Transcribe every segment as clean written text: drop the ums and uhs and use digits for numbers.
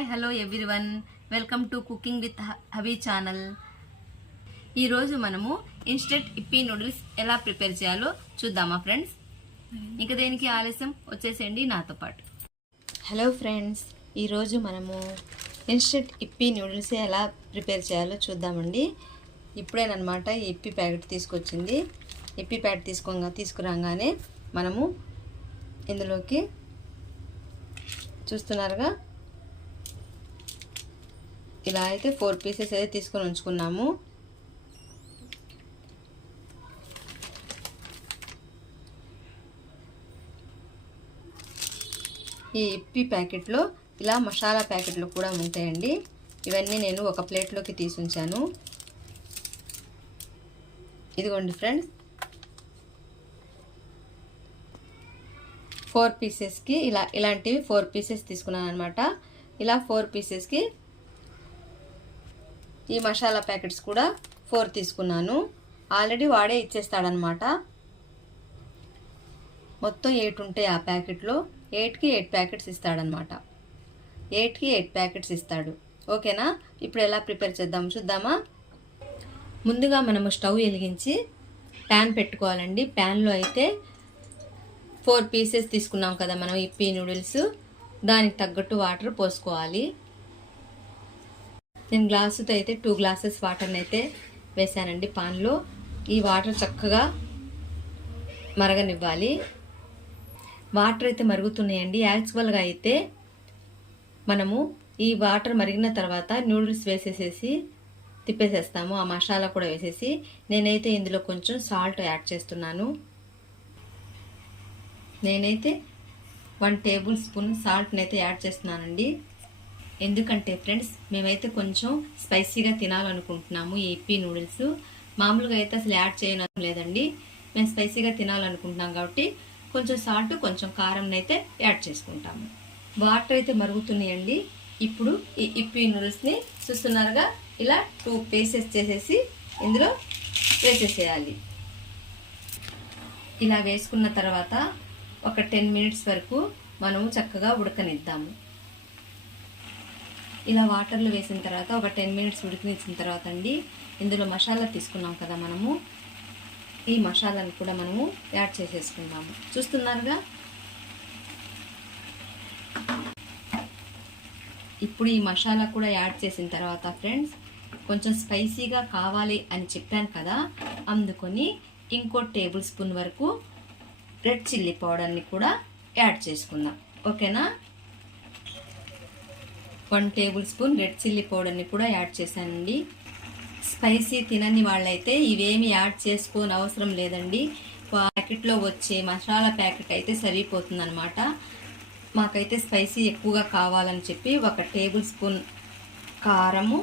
Hi hello everyone, welcome to cooking with hubby channel. ఈరోజు మనము instant ఇప్పీ noodles ఎలా prepare చేయాలో చూద్దామా ఫ్రెండ్స్. ఇంకా దేనికి ఆలస్యం, వచ్చేసేయండి నాతో పాటు. హలో ఫ్రెండ్స్, ఈరోజు మనము ఇన్స్టెంట్ ఇప్పీ నూడిల్స్ ఎలా ప్రిపేర్ చేయాలో చూద్దామండి. ఇప్పుడేనమాట ఈ ఇప్పీ ప్యాకెట్ తీసుకొచ్చింది. ఇప్పీ ప్యాకెట్ తీసుకురాగానే మనము ఇందులోకి చూస్తున్నారుగా ఇలా అయితే 4 పీసెస్ అయితే తీసుకొని ఉంచుకున్నాము. ఈ ఇప్పీ ప్యాకెట్లో ఇలా మసాలా ప్యాకెట్లు కూడా ఉంటాయండి. ఇవన్నీ నేను ఒక ప్లేట్లోకి తీసి ఉంచాను. ఇదిగోండి ఫ్రెండ్స్, 4 పీసెస్కి ఇలాంటివి 4 పీసెస్ తీసుకున్నాను అనమాట. ఇలా 4 పీసెస్కి ఈ మసాలా ప్యాకెట్స్ కూడా 4 తీసుకున్నాను. ఆల్రెడీ వాడే ఇచ్చేస్తాడనమాట. మొత్తం 8 ఉంటాయి ఆ ప్యాకెట్లో. 8కి 8 ప్యాకెట్స్ ఇస్తాడనమాట. 8కి 8 ప్యాకెట్స్ ఇస్తాడు. ఓకేనా? ఇప్పుడు ఎలా ప్రిపేర్ చేద్దాం చూద్దామా. ముందుగా మనము స్టవ్ వెలిగించి ప్యాన్ పెట్టుకోవాలండి. ప్యాన్లో అయితే 4 పీసెస్ తీసుకున్నాం కదా మనం ఇప్పీ నూడిల్స్, దానికి తగ్గట్టు వాటర్ పోసుకోవాలి. నేను గ్లాసుతో అయితే 2 గ్లాసెస్ వాటర్ని అయితే వేసానండి పాన్లో. ఈ వాటర్ చక్కగా మరగనివ్వాలి. వాటర్ అయితే మరుగుతున్నాయండి. యాక్చువల్గా అయితే మనము ఈ వాటర్ మరిగిన తర్వాత నూడిల్స్ వేసేసేసి తిప్పేసేస్తాము. ఆ మసాలా కూడా వేసేసి నేనైతే ఇందులో కొంచెం సాల్ట్ యాడ్ చేస్తున్నాను. నేనైతే 1 టేబుల్ స్పూన్ సాల్ట్ని అయితే యాడ్ చేస్తున్నానండి. ఎందుకంటే ఫ్రెండ్స్, మేమైతే కొంచెం స్పైసీగా తినాలనుకుంటున్నాము ఈ ఇప్పీ నూడిల్స్. మామూలుగా అయితే అసలు యాడ్ చేయడం లేదండి. మేము స్పైసీగా తినాలనుకుంటున్నాం కాబట్టి కొంచెం సాల్ట్, కొంచెం కారం అయితే యాడ్ చేసుకుంటాము. వాటర్ అయితే మరుగుతున్నాయండి. ఇప్పుడు ఈ ఇప్పీ నూడిల్స్ని చూస్తున్నారుగా ఇలా 2 పీసెస్ చేసేసి ఇందులో వేసేసేయాలి. ఇలా వేసుకున్న తర్వాత ఒక 10 మినిట్స్ వరకు మనము చక్కగా ఉడకనిద్దాము. ఇలా వాటర్లో వేసిన తర్వాత ఒక 10 మినిట్స్ ఉడికినిచ్చిన తర్వాత అండి ఇందులో మసాలా తీసుకున్నాం కదా మనము, ఈ మసాలాను కూడా మనము యాడ్ చేసేసుకున్నాము. చూస్తున్నారుగా. ఇప్పుడు ఈ మసాలా కూడా యాడ్ చేసిన తర్వాత ఫ్రెండ్స్, కొంచెం స్పైసీగా కావాలి అని చెప్పాను కదా, అందుకొని ఇంకో టేబుల్ స్పూన్ వరకు రెడ్ చిల్లీ పౌడర్ని కూడా యాడ్ చేసుకుందాం. ఓకేనా? 1 టేబుల్ స్పూన్ రెడ్ చిల్లీ పౌడర్ని కూడా యాడ్ చేశానండి. స్పైసీ తినని వాళ్ళైతే ఇవేమి యాడ్ చేసుకోని అవసరం లేదండి. ప్యాకెట్లో వచ్చే మసాలా ప్యాకెట్ అయితే సరిపోతుంది అనమాట. మాకైతే స్పైసీ ఎక్కువగా కావాలని చెప్పి 1 టేబుల్ స్పూన్ కారము,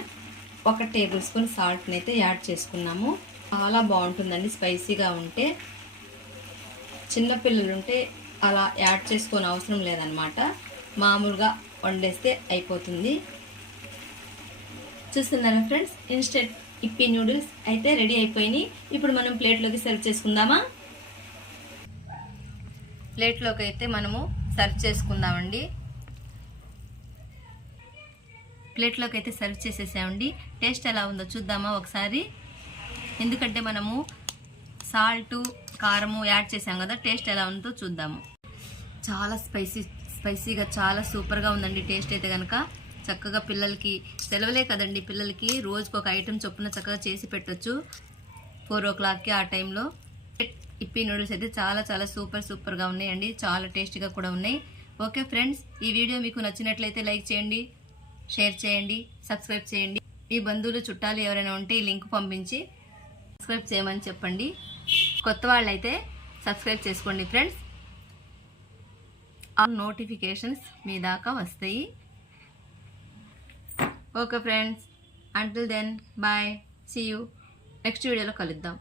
1 టేబుల్ స్పూన్ సాల్ట్ని అయితే యాడ్ చేసుకున్నాము. చాలా బాగుంటుందండి స్పైసీగా ఉంటే. చిన్నపిల్లలు ఉంటే అలా యాడ్ చేసుకోని అవసరం లేదనమాట. మామూలుగా వండేస్తే అయిపోతుంది. చూస్తున్నారా ఫ్రెండ్స్, ఇన్స్టెంట్ ఇప్పీ నూడిల్స్ అయితే రెడీ అయిపోయినాయి. ఇప్పుడు మనం ప్లేట్లోకి సర్వ్ చేసుకుందామా. ప్లేట్లోకి అయితే మనము సర్వ్ చేసుకుందామండి. ప్లేట్లోకి అయితే సర్వ్ చేసేసామండి. టేస్ట్ ఎలా ఉందో చూద్దామా ఒకసారి. ఎందుకంటే మనము సాల్టు, కారము యాడ్ చేసాం కదా, టేస్ట్ ఎలా ఉందో చూద్దాము. చాలా స్పైసీగా చాలా సూపర్గా ఉందండి. టేస్ట్ అయితే కనుక చక్కగా పిల్లలకి సెలవులే కదండి, పిల్లలకి రోజుకు ఒక ఐటెం చొప్పున చక్కగా చేసి పెట్టచ్చు. 4 o'clockకి ఆ టైంలో. ఇప్పీ నూడిల్స్ అయితే చాలా చాలా సూపర్గా ఉన్నాయండి. చాలా టేస్టీగా కూడా ఉన్నాయి. ఓకే ఫ్రెండ్స్, ఈ వీడియో మీకు నచ్చినట్లయితే లైక్ చేయండి, షేర్ చేయండి, సబ్స్క్రైబ్ చేయండి. ఈ బంధువులు చుట్టాలు ఎవరైనా ఉంటే ఈ లింక్ పంపించి సబ్స్క్రైబ్ చేయమని చెప్పండి. కొత్త వాళ్ళైతే సబ్స్క్రైబ్ చేసుకోండి ఫ్రెండ్స్. ఆ నోటిఫికేషన్స్ మీ దాకా వస్తాయి. Okay friends, until then bye, see you. Next వీడియోలో కలుద్దాం.